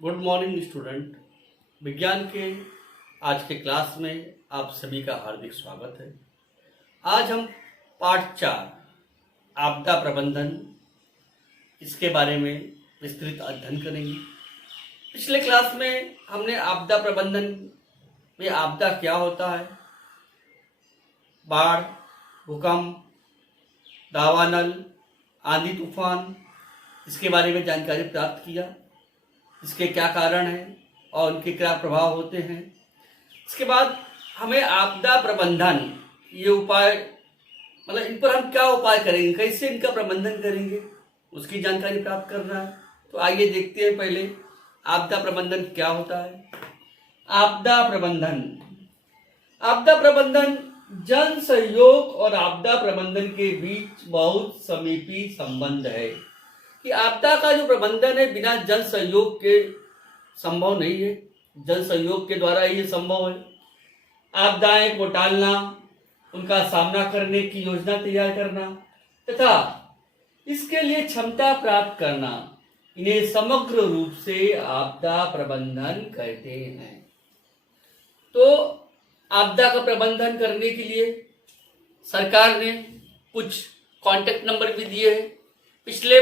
Good morning student. विज्ञान के आज के क्लास में आप सभी का हार्दिक स्वागत है। आज हम पाठ 4 आपदा प्रबंधन इसके बारे में विस्तृत अध्ययन करेंगे। पिछले क्लास में हमने आपदा प्रबंधन में आपदा क्या होता है, बाढ़, भूकंप, दावानल, आंधी तूफान, इसके बारे में जानकारी प्राप्त किया। इसके क्या कारण हैं और उनके क्या प्रभाव होते हैं। इसके बाद हमें आपदा प्रबंधन ये उपाय इन पर हम क्या उपाय करेंगे, कैसे इनका प्रबंधन करेंगे, उसकी जानकारी प्राप्त करना है। तो आइए देखते हैं पहले आपदा प्रबंधन क्या होता है। आपदा प्रबंधन जन सहयोग और आपदा प्रबंधन के बीच बहुत समीपी संबंध है कि आपदा का जो प्रबंधन है बिना जन सहयोग के संभव नहीं है। जन सहयोग के द्वारा ही ये संभव है। आपदाएं को टालना, उनका सामना करने की योजना तैयार करना तथा इसके लिए क्षमता प्राप्त करना, इन्हें समग्र रूप से आपदा प्रबंधन कहते हैं। तो आपदा का प्रबंधन करने के लिए सरकार ने कुछ कॉन्टेक्ट नंबर भी दिए हैं। पिछले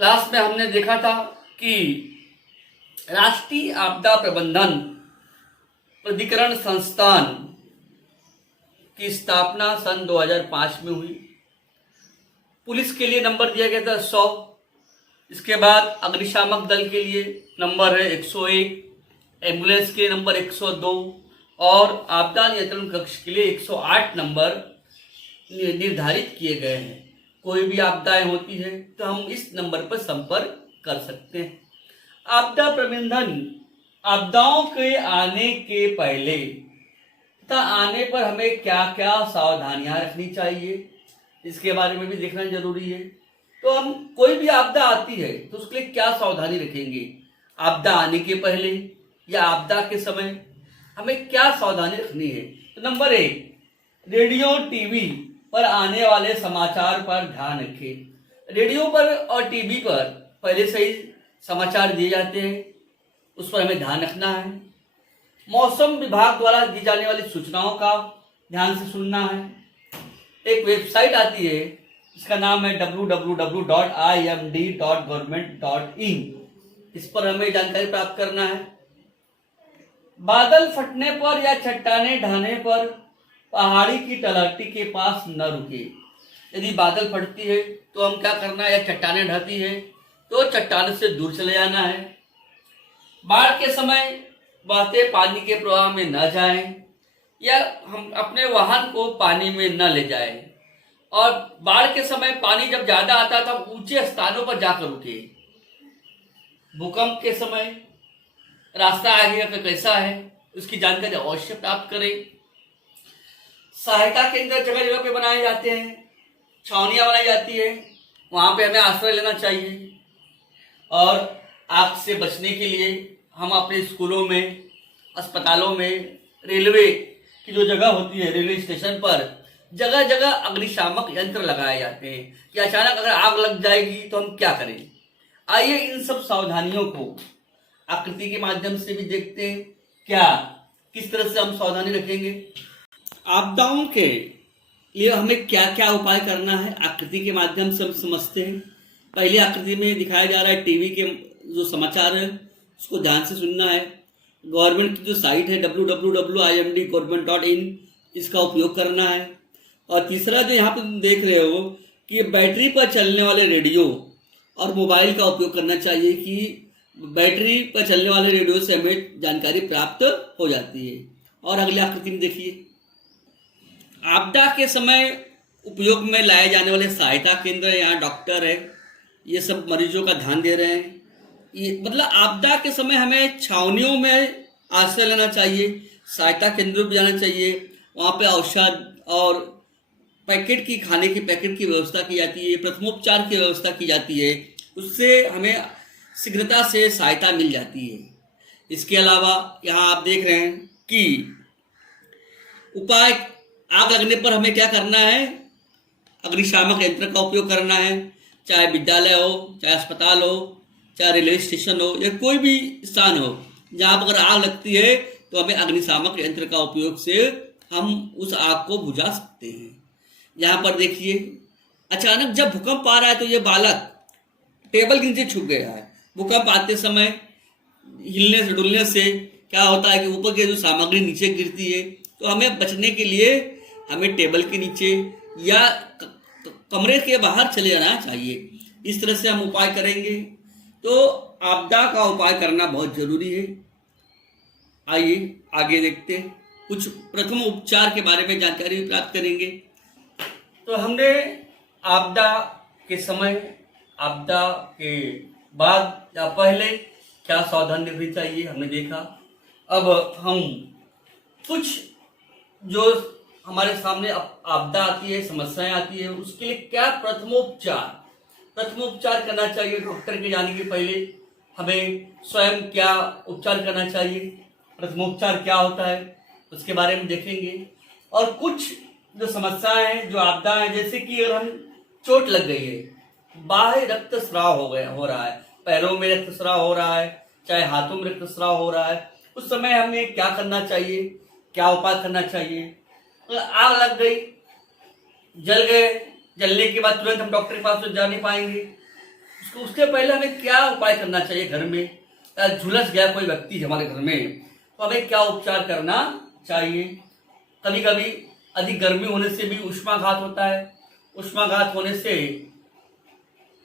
क्लास में हमने देखा था कि राष्ट्रीय आपदा प्रबंधन प्राधिकरण संस्थान की स्थापना सन 2005 में हुई। पुलिस के लिए नंबर दिया गया था 100। इसके बाद अग्निशामक दल के लिए नंबर है 101, एम्बुलेंस के लिए नंबर 102 और आपदा नियंत्रण कक्ष के लिए 108 नंबर निर्धारित किए गए हैं। कोई भी आपदाएं होती है तो हम इस नंबर पर संपर्क कर सकते हैं। आपदा प्रबंधन आपदाओं के आने के पहले तथा आने पर हमें क्या क्या सावधानियां रखनी चाहिए, इसके बारे में भी देखना जरूरी है। तो हम कोई भी आपदा आती है तो उसके लिए क्या सावधानी रखेंगे, आपदा आने के पहले या आपदा के समय हमें क्या सावधानी रखनी है। तो नंबर 1, रेडियो टीवी पर आने वाले समाचार पर ध्यान रखें। रेडियो पर और टीवी पर पहले से ही समाचार दिए जाते हैं, उस पर हमें ध्यान रखना है। मौसम विभाग द्वारा दी जाने वाली सूचनाओं का ध्यान से सुनना है। एक वेबसाइट आती है, इसका नाम है www.imd.government.in। इस पर हमें जानकारी प्राप्त करना है। बादल फटने पर या चट्टाने ढहने पर पहाड़ी की तलहटी के पास न रुके। यदि बादल फटती है तो हम क्या करना है, या चट्टाने ढहती है तो चट्टान से दूर चले जाना है। बाढ़ के समय बहते पानी के प्रवाह में न जाएं या हम अपने वाहन को पानी में न ले जाएं। और बाढ़ के समय पानी जब ज्यादा आता है तो ऊंचे स्थानों पर जाकर रुके। भूकंप के समय रास्ता आगे का कैसा है उसकी जानकारी अवश्य प्राप्त करें। सहायता केंद्र जगह जगह पे बनाए जाते हैं, छावनियां बनाई जाती है, वहां पे हमें आश्रय लेना चाहिए। और आग से बचने के लिए हम अपने स्कूलों में, अस्पतालों में, रेलवे की जो जगह होती है, रेलवे स्टेशन पर जगह जगह अग्निशामक यंत्र लगाए जाते हैं कि अचानक अगर आग लग जाएगी तो हम क्या करें। आइए इन सब सावधानियों को आकृति के माध्यम से भी देखते हैं, क्या किस तरह से हम सावधानी रखेंगे। आपदाओं के लिए हमें क्या क्या उपाय करना है, आकृति के माध्यम से हम समझते हैं। पहली आकृति में दिखाया जा रहा है टीवी के जो समाचार है उसको ध्यान से सुनना है। गवर्नमेंट की जो साइट है www.imd.government.in, इसका उपयोग करना है। और तीसरा जो यहाँ पे तुम देख रहे हो कि बैटरी पर चलने वाले रेडियो और मोबाइल का उपयोग करना चाहिए कि बैटरी पर चलने वाले रेडियो से हमें जानकारी प्राप्त हो जाती है। और अगली आकृति में देखिए, आपदा के समय उपयोग में लाए जाने वाले सहायता केंद्र, यहाँ डॉक्टर है, ये सब मरीजों का ध्यान दे रहे हैं। ये मतलब आपदा के समय हमें छावनियों में आश्रय लेना चाहिए, सहायता केंद्रों पर जाना चाहिए। वहाँ पे औषध और पैकेट की खाने के पैकेट की व्यवस्था की जाती है, प्रथमोपचार की व्यवस्था की जाती है, उससे हमें शीघ्रता से सहायता मिल जाती है। इसके अलावा यहाँ आप देख रहे हैं कि उपाय, आग लगने पर हमें क्या करना है, अग्निशामक यंत्र का उपयोग करना है, चाहे विद्यालय हो, चाहे अस्पताल हो, चाहे रेलवे स्टेशन हो या कोई भी स्थान हो, जहाँ पर अगर आग लगती है तो हमें अग्निशामक यंत्र का उपयोग से हम उस आग को बुझा सकते हैं। यहाँ पर देखिए, अचानक जब भूकंप आ रहा है तो ये बालक टेबल के नीचे छुप गया है। भूकंप आते समय हिलने से डुलने से क्या होता है कि ऊपर की जो सामग्री नीचे गिरती है, तो हमें बचने के लिए हमें टेबल के नीचे या कमरे के बाहर चले जाना चाहिए। इस तरह से हम उपाय करेंगे तो आपदा का उपाय करना बहुत जरूरी है। आइए आगे देखते हैं, कुछ प्रथम उपचार के बारे में जानकारी प्राप्त करेंगे। तो हमने आपदा के समय, आपदा के बाद या पहले क्या सावधानी रखनी चाहिए हमने देखा। अब हम कुछ जो हमारे सामने आपदा आती है, समस्याएं आती है, उसके लिए क्या प्रथमोपचार करना चाहिए। डॉक्टर के जाने के पहले हमें स्वयं क्या उपचार करना चाहिए, प्रथमोपचार क्या होता है, उसके बारे में देखेंगे। और कुछ जो समस्याएं हैं, जो आपदा है, जैसे कि अगर हम चोट लग गई है, बाहर रक्तस्राव हो रहा है, पैरों में रक्तस्राव हो रहा है, चाहे हाथों में रक्तस्राव हो रहा है, उस समय हमें क्या करना चाहिए, क्या उपाय करना चाहिए। तो आग लग गई, जल गए, जलने के बाद तुरंत हम डॉक्टर के पास तो जा नहीं पाएंगे। उसके पहले हमें क्या उपाय करना चाहिए घर में। झुलस गया कोई व्यक्ति हमारे घर में, तो हमें क्या उपचार करना चाहिए। कभी कभी अधिक गर्मी होने से भी उष्माघात होता है। उष्माघात होने से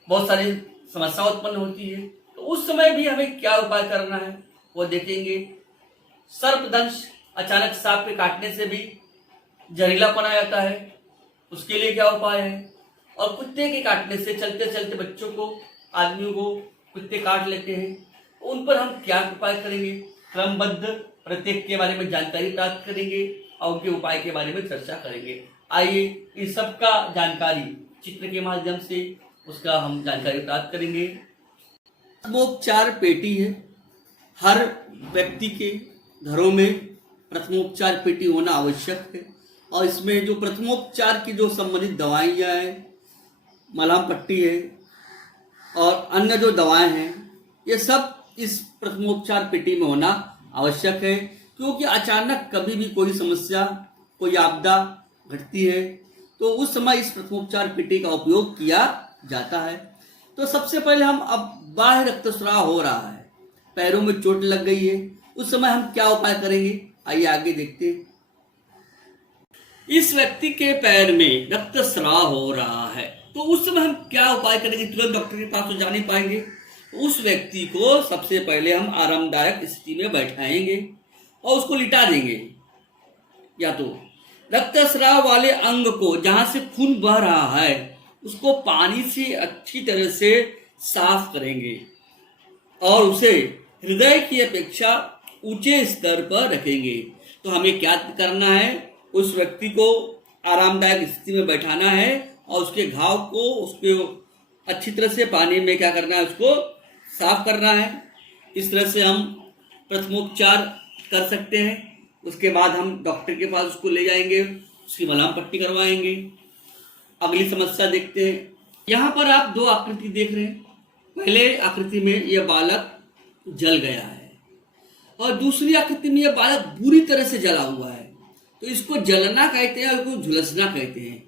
बहुत सारी समस्या उत्पन्न होती है, तो उस समय भी हमें क्या उपाय करना है वो देखेंगे। सर्पदंश, अचानक सांप के काटने से भी जहरीलापन आ जाता है, उसके लिए क्या उपाय है। और कुत्ते के काटने से, चलते चलते बच्चों को, आदमियों को कुत्ते काट लेते हैं, तो उन पर हम क्या उपाय करेंगे। क्रमबद्ध प्रत्येक के बारे में जानकारी प्राप्त करेंगे और उनके उपाय के बारे में चर्चा करेंगे। आइए इस सब का जानकारी चित्र के माध्यम से उसका हम जानकारी प्राप्त करेंगे। प्रथमोपचार पेटी है, हर व्यक्ति के घरों में प्रथमोपचार पेटी होना आवश्यक है। और इसमें जो प्रथमोपचार की जो संबंधित दवाइयाँ हैं, मलहम पट्टी है और अन्य जो दवाएं हैं, ये सब इस प्रथमोपचार पेटी में होना आवश्यक है। क्योंकि अचानक कभी भी कोई समस्या, कोई आपदा घटती है, तो उस समय इस प्रथमोपचार पेटी का उपयोग किया जाता है। तो सबसे पहले हम, अब बाह्य रक्तस्राव हो रहा है, पैरों में चोट लग गई है, उस समय हम क्या उपाय करेंगे, आइए आगे देखते हैं। इस व्यक्ति के पैर में रक्तस्राव हो रहा है, तो उस समय हम क्या उपाय करेंगे। तुरंत डॉक्टर के पास तो जा नहीं पाएंगे, तो उस व्यक्ति को सबसे पहले हम आरामदायक स्थिति में बैठाएंगे और उसको लिटा देंगे। या तो रक्तस्राव वाले अंग को, जहां से खून बह रहा है, उसको पानी से अच्छी तरह से साफ करेंगे और उसे हृदय की अपेक्षा ऊंचे स्तर पर रखेंगे। तो हमें क्या करना है, उस व्यक्ति को आरामदायक स्थिति में बैठाना है और उसके घाव को, उसको अच्छी तरह से पानी में क्या करना है, उसको साफ करना है। इस तरह से हम प्रथमोपचार कर सकते हैं। उसके बाद हम डॉक्टर के पास उसको ले जाएंगे, उसकी मलहम पट्टी करवाएंगे। अगली समस्या देखते हैं। यहाँ पर आप दो आकृति देख रहे हैं। पहले आकृति में यह बालक जल गया है और दूसरी आकृति में यह बालक बुरी तरह से जला हुआ है। तो इसको जलना कहते हैं और इसको झुलसना कहते हैं।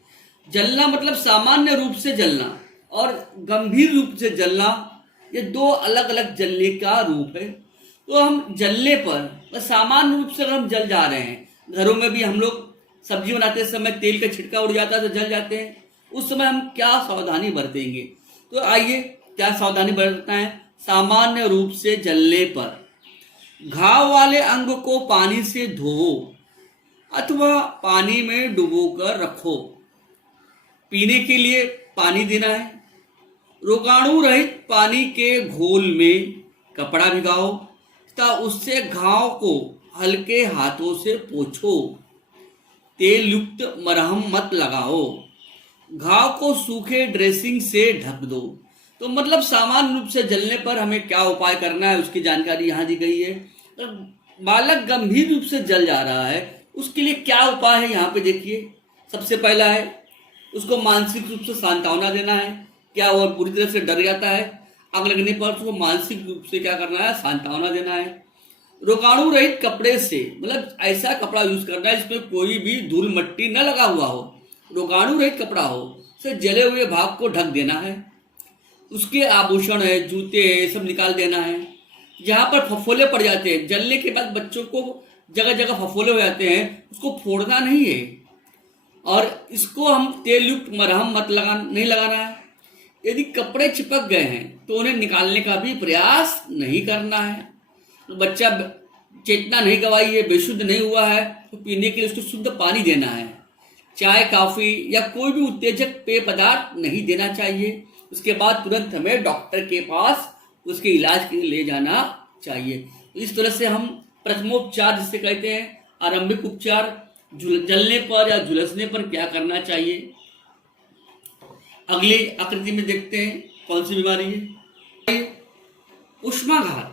जलना मतलब सामान्य रूप से जलना और गंभीर रूप से जलना, ये दो अलग अलग जलने का रूप है। तो हम जलने पर, सामान्य रूप से अगर हम जल जा रहे हैं, घरों में भी हम लोग सब्जी बनाते समय तेल का छिटका उड़ जाता है तो जल जाते हैं, उस समय हम क्या सावधानी बरतेंगे। तो आइए क्या सावधानी बरतना है। सामान्य रूप से जलने पर घाव वाले अंग को पानी से धोवो अथवा पानी में डुबोकर रखो। पीने के लिए पानी देना है। रोगाणु रहित पानी के घोल में कपड़ा भिगाओ तथा उससे घाव को हल्के हाथों से पोंछो। तेल युक्त मरहम मत लगाओ। घाव को सूखे ड्रेसिंग से ढक दो। तो मतलब सामान्य रूप से जलने पर हमें क्या उपाय करना है, उसकी जानकारी यहाँ दी गई है। तो बालक गंभीर रूप से जल जा रहा है, उसके लिए क्या उपाय है यहाँ पे देखिए। सबसे पहला है उसको मानसिक रूप से सांत्वना देना है। क्या वो पूरी तरह से डर जाता है, आग लगने पर उसको मानसिक रूप से क्या करना है, सांत्वना देना है। रोगाणु रहित कपड़े से, मतलब ऐसा कपड़ा यूज करना है जिसमें कोई भी धूल मट्टी न लगा हुआ हो, रोगाणु रहित कपड़ा हो, से जले हुए भाग को ढक देना है। उसके आभूषण है, जूते है, सब निकाल देना है। जहाँ पर फफोले पड़ जाते हैं, जलने के बाद बच्चों को जगह जगह फफोले हो जाते हैं, उसको फोड़ना नहीं है। और इसको हम तेल युक्त मरहम नहीं लगाना है। यदि कपड़े चिपक गए हैं तो उन्हें निकालने का भी प्रयास नहीं करना है। तो बच्चा चेतना नहीं गवाई है, बेशुद्ध नहीं हुआ है, तो पीने के लिए उसको शुद्ध पानी देना है। चाय, कॉफी या कोई भी उत्तेजक पेय पदार्थ नहीं देना चाहिए। उसके बाद तुरंत हमें डॉक्टर के पास उसके इलाज के लिए ले जाना चाहिए। इस तरह से हम प्रथमोपचार जिसे कहते हैं, आरंभिक उपचार, जलने पर या झुलसने पर क्या करना चाहिए। अगली आकृति में देखते हैं कौन सी बीमारी है। उष्माघात।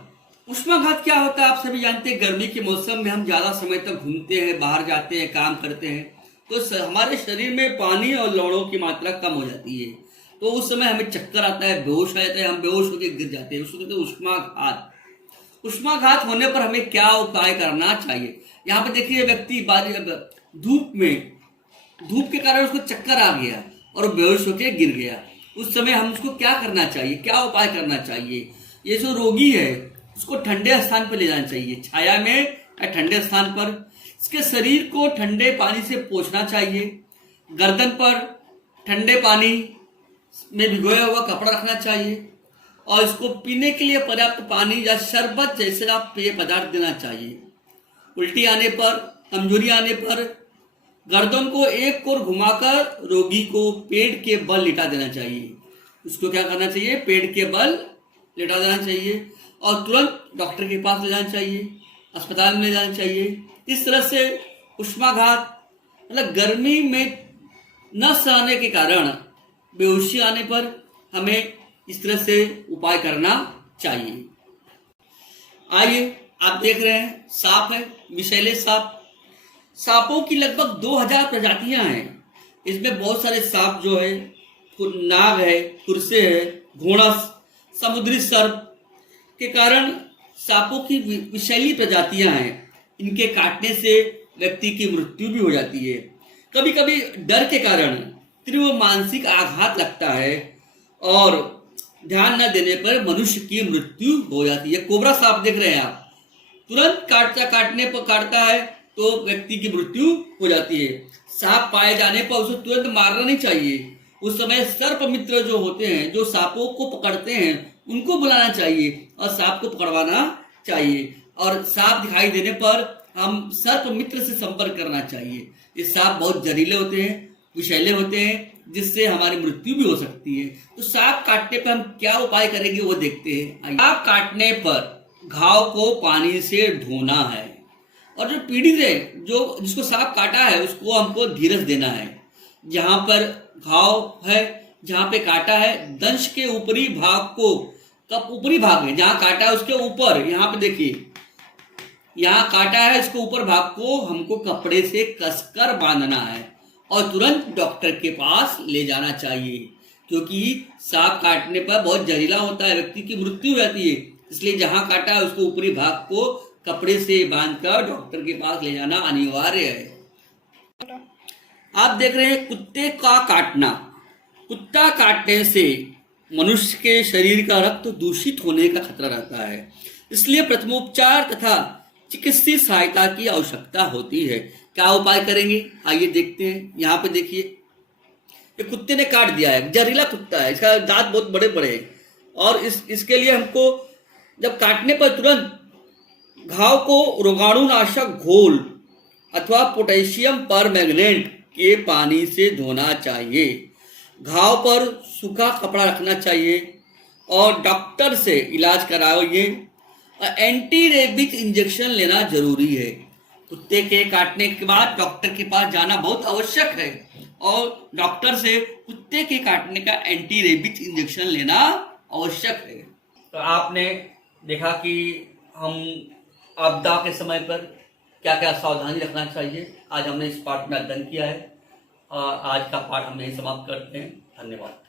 उष्माघात क्या होता है आप सभी जानते हैं। गर्मी के मौसम में हम ज्यादा समय तक घूमते हैं, बाहर जाते हैं, काम करते हैं, तो हमारे शरीर में पानी और लवणों की मात्रा कम हो जाती है। तो उस समय हमें चक्कर आता है, बेहोश आ जाता है, हम बेहोश होकर गिर जाते हैं, उसको कहते हैं उष्माघात। उष्माघात होने पर हमें क्या उपाय करना चाहिए। यहाँ पे देखिए व्यक्ति धूप के कारण उसको चक्कर आ गया और बेहोश होकर गिर गया। उस समय हम उसको क्या करना चाहिए, क्या उपाय करना चाहिए। ये जो रोगी है उसको ठंडे स्थान पर ले जाना चाहिए, छाया में या ठंडे स्थान पर। इसके शरीर को ठंडे पानी से पोंछना चाहिए। गर्दन पर ठंडे पानी में भिगोया हुआ कपड़ा रखना चाहिए और इसको पीने के लिए पर्याप्त पानी या शरबत जैसा पेय पदार्थ देना चाहिए। उल्टी आने पर, कमजोरी आने पर गर्दन को एक ओर घुमाकर रोगी को पेट के बल लिटा देना चाहिए। उसको क्या करना चाहिए, पेट के बल लिटा देना चाहिए और तुरंत डॉक्टर के पास ले जाना चाहिए, अस्पताल में ले जाना चाहिए। इस तरह से उष्माघात मतलब गर्मी में न सहने के कारण बेहोशी आने पर हमें इस तरह से उपाय करना चाहिए। आइए, आप देख रहे हैं सांप है, विषैले सांप। सांपों की लगभग 2000 प्रजातियां हैं। इसमें बहुत सारे सांप जो है, नाग है, फुरसे है, घोड़स, समुद्री सर्प के कारण सांपों की विषैली प्रजातियां हैं। इनके काटने से व्यक्ति की मृत्यु भी हो जाती है। कभी कभी डर के कारण तीव्र मानसिक आघात लगता है और ध्यान न देने पर मनुष्य की मृत्यु हो जाती है। कोबरा सांप देख रहे हैं आप, तुरंत काटने पर काटता है तो व्यक्ति की मृत्यु हो जाती है। सांप पाए जाने पर उसे तुरंत मारना नहीं चाहिए। उस समय सर्प मित्र जो होते हैं, जो सांपों को पकड़ते हैं, उनको बुलाना चाहिए और सांप को पकड़वाना चाहिए। और सांप दिखाई देने पर हम सर्प मित्र से संपर्क करना चाहिए। ये सांप बहुत जहरीले होते हैं, विषैले होते हैं, जिससे हमारी मृत्यु भी हो सकती है। तो सांप काटने पर हम क्या उपाय करेंगे वो देखते हैं। सांप काटने पर घाव को पानी से धोना है और जो पीड़ित है, जो जिसको सांप काटा है, उसको हमको धीरज देना है। जहां पर घाव है, जहां पे काटा है, दंश के ऊपरी भाग को, कब ऊपरी भाग है जहां काटा है उसके ऊपर, यहाँ पे देखिए यहाँ काटा है, इसके ऊपर भाग को हमको कपड़े से कसकर बांधना है और तुरंत डॉक्टर के पास ले जाना चाहिए, क्योंकि सांप काटने पर बहुत जहरीला होता है, व्यक्ति की मृत्यु हो जाती है। इसलिए जहां काटा है उसको ऊपरी भाग को कपड़े से बांधकर डॉक्टर के पास ले जाना अनिवार्य है। आप देख रहे हैं कुत्ते का काटना। कुत्ता काटने से मनुष्य के शरीर का रक्त दूषित होने का खतरा रहता है, इसलिए प्रथमोपचार तथा चिकित्सीय सहायता की आवश्यकता होती है। क्या उपाय करेंगे आइए देखते हैं। यहाँ पे देखिए, ये कुत्ते ने काट दिया है, जहरीला कुत्ता है, इसका दांत बहुत बड़े बड़े हैं और इसके लिए हमको जब काटने पर तुरंत घाव को रोगाणुनाशक घोल अथवा पोटेशियम परमैंगनेट के पानी से धोना चाहिए। घाव पर सूखा कपड़ा रखना चाहिए और डॉक्टर से इलाज कराइए। एंटी रेबीज इंजेक्शन लेना जरूरी है। कुत्ते के काटने के बाद डॉक्टर के पास जाना बहुत आवश्यक है और डॉक्टर से कुत्ते के काटने का एंटी रेबीज इंजेक्शन लेना आवश्यक है। तो आपने देखा कि हम आपदा के समय पर क्या क्या सावधानी रखना चाहिए। आज हमने इस पाठ में अध्ययन किया है और आज का पाठ हम यही समाप्त करते हैं। धन्यवाद।